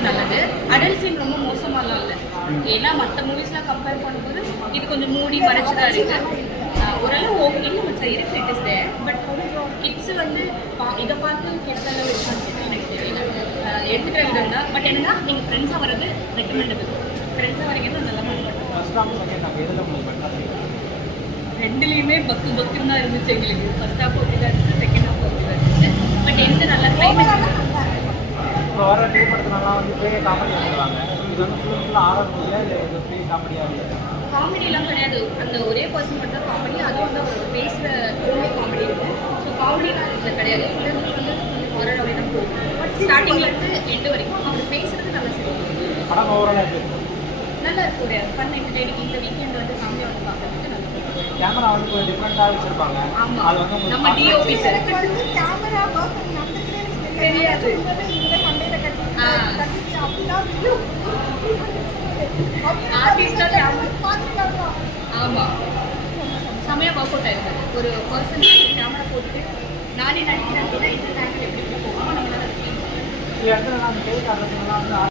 வந்து நல்லது. Adult scene ரொம்ப மோசமாலாம் இல்லை. ஏன்னா மற்ற மூவிஸ்லாம் கம்பேர் பண்ணும்போது இது கொஞ்சம் மூடி மறைச்சு தான் இருக்கு. ஓரளவு ஓகே இருக்கு it is there. But kids வந்து இதை பார்த்து கெட்டதாக இருக்கான்னு எனக்கு தெரியல. எடுத்துக்கிற விதம் தான். பட் என்னன்னா நீங்கள் ஃப்ரெண்ட்ஸாக வர்றது ரெக்கமெண்டபிள். ஃப்ரெண்ட்ஸாக வரீங்கன்னா நல்லா ரெண்டுலேயுமே பக்குன்னு தான் இருந்துச்சு எங்களுக்கு. ஃபர்ஸ்ட் ஹாஃப் ஓகே தான் இருந்துச்சு, செகண்ட் ஹாஃப் ஓகே தான் இருந்துச்சு. பட் எந்த நல்ல கிளைமேக்ஸ் இப்போ வர டே படத்துலலாம் வந்து ப்ளே காமெடி பண்ணுவாங்க. இது வந்து ஃபுல்லாக ஆரம்ப இல்லை இல்லை இது ப்ளே காமெடியாக இல்லை. காமெடிலாம் கிடையாது. அந்த ஒரே பர்சன் மட்டும் காமெடி. அதுவும் வந்து அவர் பேசுகிற டோனே காமெடி இருக்கும். ஸோ காமெடிலாம் இதில் கிடையாது. ஃபுல்லாக வந்து ஹாரர் அப்படி தான் போகும். பட் ஸ்டார்டிங்லேருந்து எண்டு வரைக்கும் அவர் பேசுகிறது நல்லா சரி. படம் ஓவராலாக எப்படி நல்லா இருக்கும். ஒரு ஃபன் என்டர்டைனிங். இந்த வீக்கெண்ட் வந்து ஃபேமிலியை வந்து பார்க்கறதுக்கு நல்லா இருக்கும். கேமரா வந்து கொஞ்சம் டிஃப்ரெண்ட்டாக வச்சுருப்பாங்க. ஆமாம், அது வந்து நம்ம டிஓபி சார் கேமரா தெரியாது. ஆமாம், செம்மையாக ஒர்க் அவுட் ஆயிருக்கு. ஒரு பர்சன் கேமரா போட்டுட்டு நானே நடிக்கிறேன் அப்படின்னா இந்த டைமில் எப்படி போகணும் நம்மளால இடத்துல நான் கேட்க ஆரம்பிச்சோம்னா வந்து